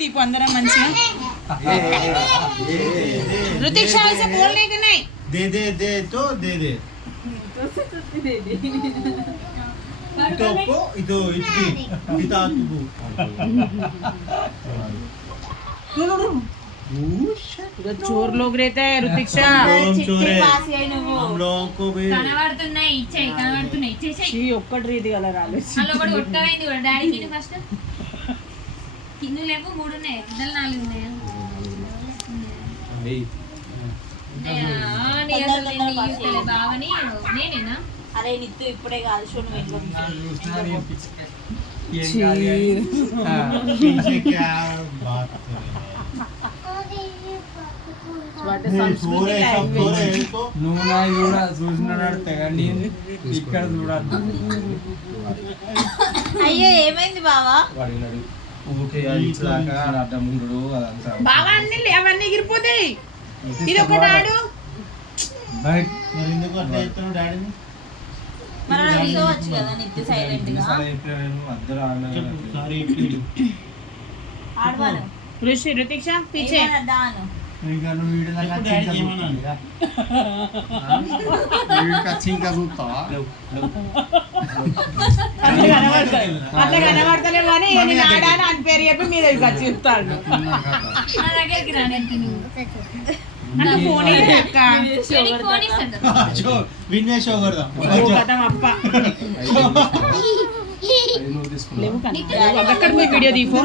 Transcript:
दीपू अंदर मंचिगा ऋतिक्षा ऐसे बोलने के नहीं दे तो दे इतो इतकी पिता तुबू चोर लोग रहते हैं ऋतिक्षा हम लोगों को भी కనబడుతున్నాయి ఇచ్చేయి ఒక్కటి రీతి గల రాలేదు అలా ఒకటి కొట్టమైంది కూడా డాడీకి ఫస్ట్ కింద లేవు 3 ఉన్నాయి ఇద్దరు 4 ఉన్నాయి బావని నేనేనా అరే నిత్తు ఇప్పుడే కాదు చూడు पीछे क्या बात నువ్వు నా కూడా చూసినాడు కానీ ఇక్కడ చూడాలి అయ్యో ఏమైంది బావా బాగా అన్ని అవన్నీ ఎగిరిపోతాయి ఇది ఒకటి ఆడు ఎందుకు అట్లా చెప్తున్నావు డాడీని మరి అడుగుకోవచ్చు కదా నిత్య సైలెంట్ గా ఆడవాను ऋतिक्षा पीछे దాను ఇంకా నువ్వు ఇంకా చూస్తావా అట్లా కనబడతలే కానీ నేను ఆడాను అని పేరు చెప్పి మీ దగ్గరికి వచ్చి చెప్తాడు నా దగ్గరికి రానంటే నువ్వు ఫోన్ అక్క ఫోన్ ఇస్తాను విన్నే షో కొడదాం అప్ప లేవు కానీ అక్కడ మీ వీడియో తీఫో